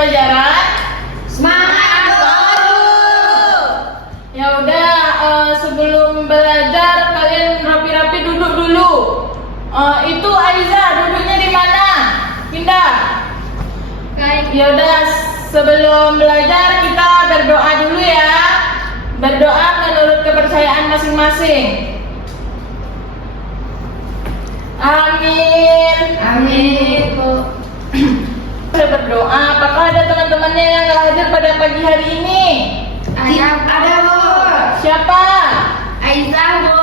pembelajaran? Semangat guru! Ya udah, sebelum belajar kalian rapi-rapi duduk dulu. Itu Aiza duduknya di mana? Pindah. Ya udah, sebelum belajar kita berdoa dulu ya. Berdoa menurut kepercayaan masing-masing. Amin. Amin. Saya berdoa. Apakah ada teman-temannya yang nggak hadir pada pagi hari ini? Ada Bu. Siapa? Aiza Bu.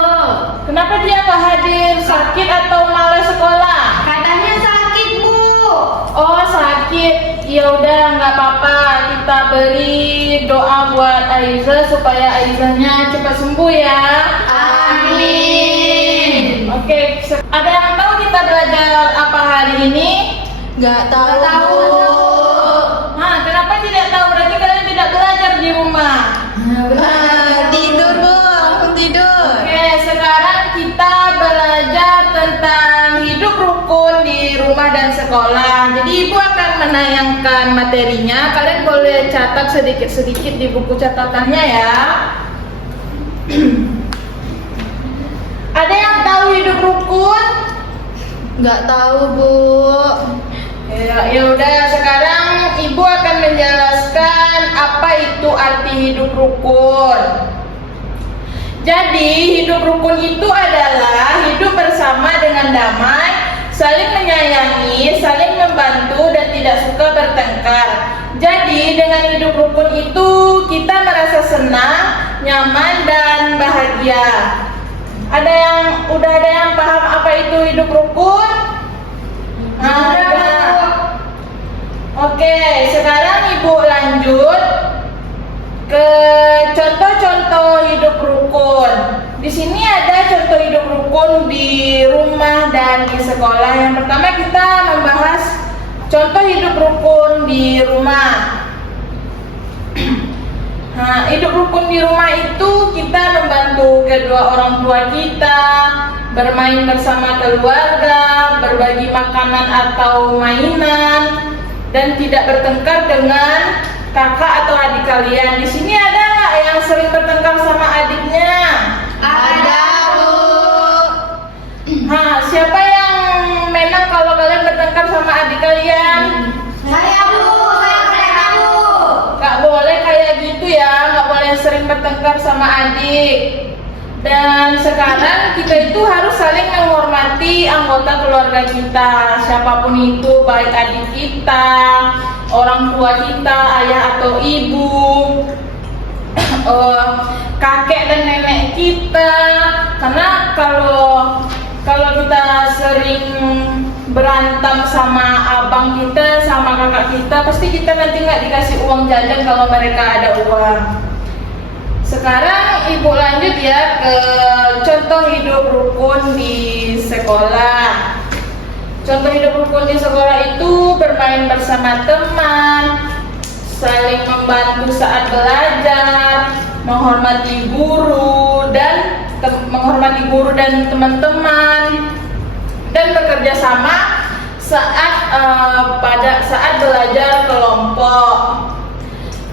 Kenapa dia nggak hadir? Sakit atau malas sekolah? Katanya sakit Bu. Oh sakit. Ya udah nggak apa-apa. Kita beri doa buat Aiza supaya Aizanya cepat sembuh ya. Amin. Oke. Ada yang tahu kita belajar apa hari ini? Nggak tahu. Nah, kenapa tidak tahu? Berarti kalian tidak belajar di rumah. Tidur Bu, langsung tidur. Oke, sekarang kita belajar tentang hidup rukun di rumah dan sekolah. Jadi Ibu akan menayangkan materinya. Kalian boleh catat sedikit-sedikit di buku catatannya ya. Ada yang tahu hidup rukun? Nggak tahu Bu. Ya udah, sekarang Ibu akan menjelaskan apa itu arti hidup rukun. Jadi, hidup rukun itu adalah hidup bersama dengan damai, saling menyayangi, saling membantu, dan tidak suka bertengkar. Jadi, dengan hidup rukun itu kita merasa senang, nyaman, dan bahagia. Udah ada yang paham apa itu hidup rukun? Ada. Oke, sekarang Ibu lanjut ke contoh-contoh hidup rukun. Di sini ada contoh hidup rukun di rumah dan di sekolah. Yang pertama kita membahas contoh hidup rukun di rumah. Nah, hidup rukun di rumah itu kita membantu kedua orang tua kita, bermain bersama keluarga, berbagi makanan atau mainan, dan tidak bertengkar dengan kakak atau adik kalian. Di sini ada nggak yang sering bertengkar sama adiknya? Ada Bu. Nah, siapa yang menang kalau kalian bertengkar sama adik kalian? Saya Bu, saya Bu. Nggak boleh kayak gitu ya, nggak boleh sering bertengkar sama adik. Dan sekarang kita itu harus saling menghormati anggota keluarga kita, siapapun itu, baik adik kita, orang tua kita, ayah atau ibu, kakek dan nenek kita. Karena kalau kita sering berantem sama abang kita, sama kakak kita, pasti kita nanti nggak dikasih uang jajan kalau mereka ada uang. Sekarang Ibu lanjut ya ke contoh hidup rukun di sekolah. Contoh hidup rukun di sekolah itu bermain bersama teman, saling membantu saat belajar, menghormati guru dan teman-teman, dan bekerja sama saat belajar kelompok.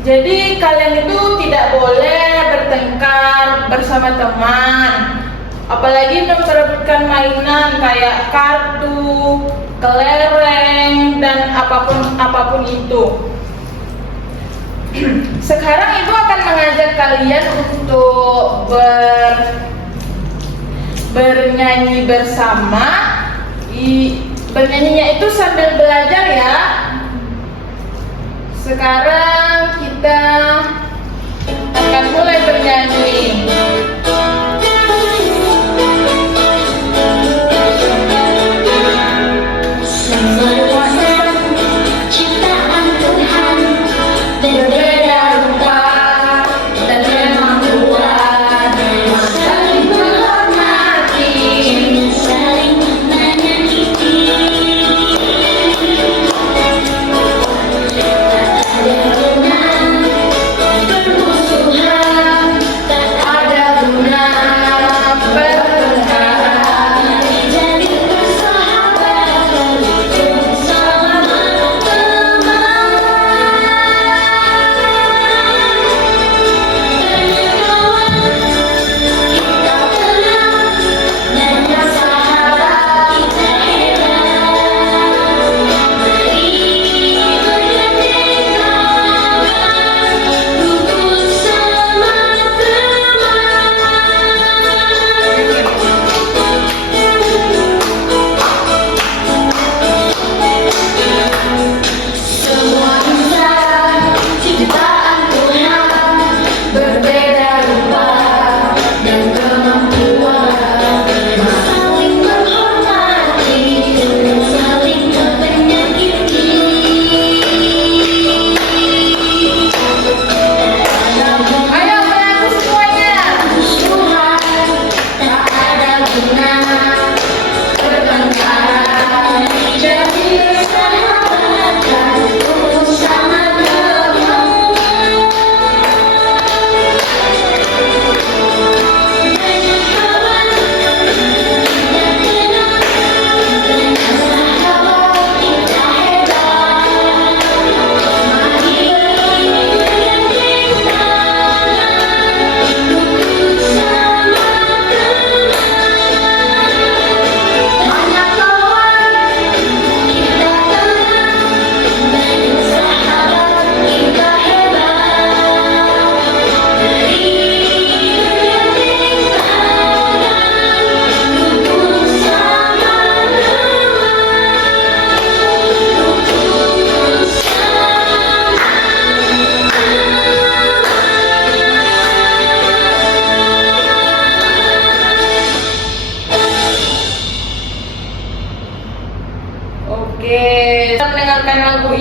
Jadi kalian itu tidak boleh bertengkar bersama teman, apalagi memperebutkan mainan kayak kartu, kelereng, dan apapun itu. Sekarang Ibu akan mengajak kalian untuk bernyanyi bersama. Bernyanyinya itu sambil belajar ya. Sekarang kita akan mulai bernyanyi. Semua ciptaan Tuhan berbeda rupa dan memang kuat, saling menghormati, saling menyakiti.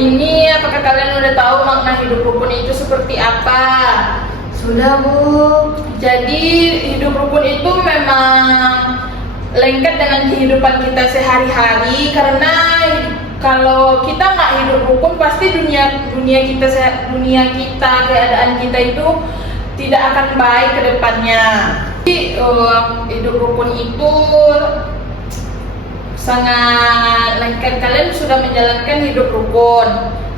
ini apakah kalian udah tahu makna hidup rukun itu seperti apa? Sudah, Bu. Jadi hidup rukun itu memang lengkap dengan kehidupan kita sehari-hari, karena kalau kita nggak hidup rukun pasti dunia kita keadaan kita itu tidak akan baik ke depannya. Jadi hidup rukun itu sangat lengkap. Kalian sudah menjalankan hidup rukun.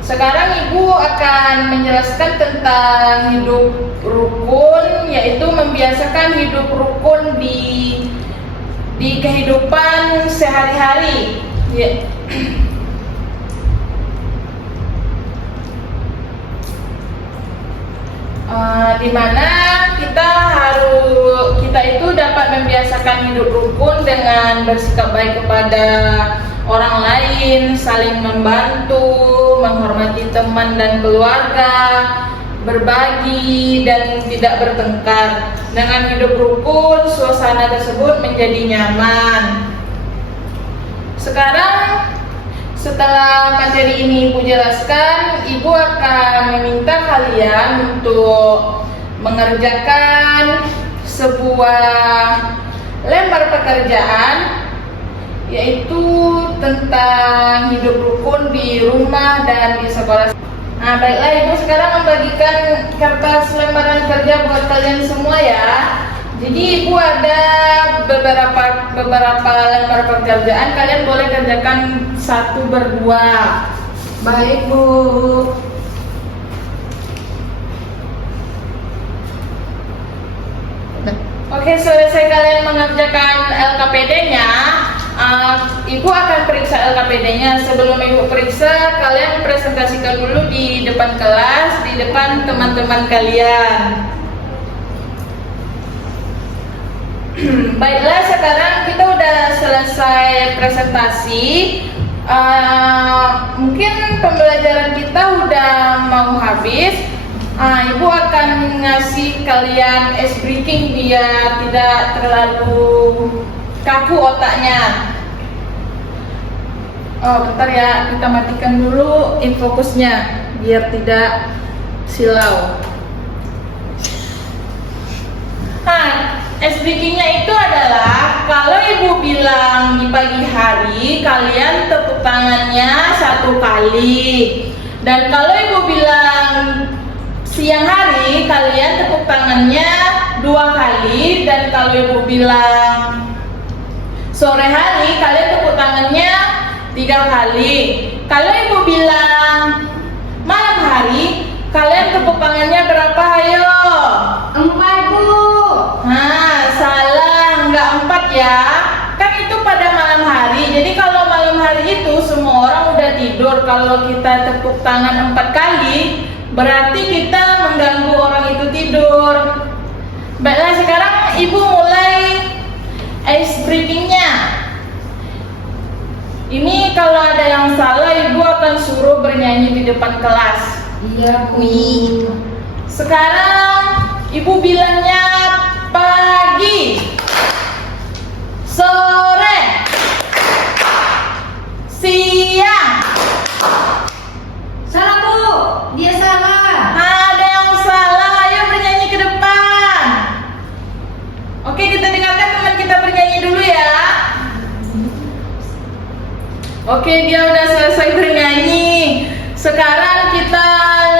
Sekarang Ibu akan menjelaskan tentang hidup rukun, yaitu membiasakan hidup rukun di kehidupan sehari-hari. Ya. Di mana kita itu dapat membiasakan hidup rukun dengan bersikap baik kepada orang lain, saling membantu, menghormati teman dan keluarga, berbagi dan tidak bertengkar. Dengan hidup rukun, suasana tersebut menjadi nyaman. Sekarang setelah materi ini Ibu jelaskan, Ibu akan meminta kalian untuk mengerjakan sebuah lembar pekerjaan, yaitu tentang hidup rukun di rumah dan di sekolah. Nah, baiklah Ibu sekarang membagikan kertas lembaran kerja buat kalian semua ya. Jadi Ibu ada beberapa lembar pekerjaan, kalian boleh kerjakan satu berdua. Baik, Bu. Oke, selesai kalian mengerjakan LKPD-nya, Ibu akan periksa LKPD-nya. Sebelum Ibu periksa, kalian presentasikan dulu di depan kelas, di depan teman-teman kalian. Baiklah, sekarang kita udah selesai presentasi. Mungkin pembelajaran kita udah mau habis. Ibu akan ngasih kalian ice breaking biar tidak terlalu kaku otaknya. Bentar ya, kita matikan dulu infokusnya biar tidak silau. Ice breakingnya itu adalah kalau Ibu bilang di pagi hari, kalian tepuk tangannya 1 kali. Dan kalau Ibu bilang siang hari, kalian tepuk tangannya 2 kali. Dan kalau Ibu bilang sore hari, kalian tepuk tangannya 3 kali. Kalau Ibu bilang malam hari, kalian tepuk tangannya berapa? Ayo. 4, Bu. Salah, nggak 4 ya. Kan itu pada malam hari. Jadi kalau malam hari itu semua orang udah tidur. Kalau kita tepuk tangan 4 kali, berarti kita mengganggu orang itu tidur. Baiklah, sekarang Ibu mulai ice breakingnya. Ini kalau ada yang salah, Ibu akan suruh bernyanyi di depan kelas. Iya, Bu. Sekarang Ibu bilangnya pagi, sore, siang. Salah, Bu. Dia salah. Ada yang salah, ayo bernyanyi ke depan. Oke, kita dengarkan teman kita bernyanyi dulu ya. Oke, dia udah selesai bernyanyi. Sekarang kita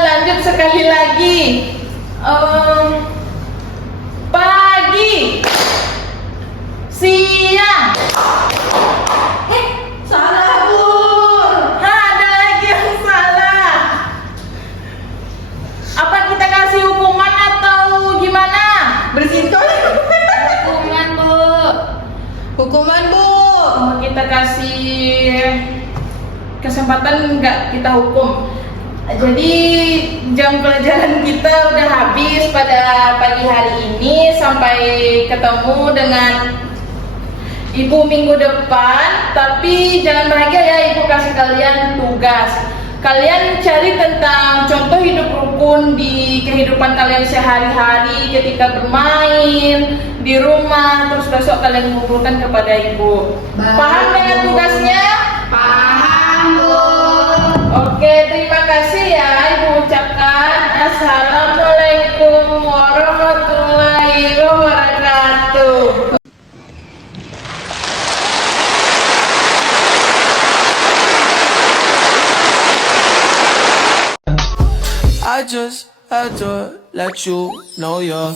lanjut sekali lagi. Pagi, siang. Salah, Bu. Ada lagi yang salah. Apa kita kasih hukuman atau gimana? Bersihin toilet. Hukuman, Bu. Hukuman, Bu. Kita kasih kesempatan, nggak kita hukum. Jadi jam pelajaran kita udah habis pada pagi hari ini. Sampai ketemu dengan Ibu minggu depan. Tapi jangan bahagia ya, Ibu kasih kalian tugas. Kalian cari tentang contoh hidup rukun di kehidupan kalian sehari-hari ketika bermain di rumah. Terus besok kalian kumpulkan kepada Ibu. Baik, Paham dengan Bu. tugasnya? Paham, Bu. Oke, terima I just had to let you know you're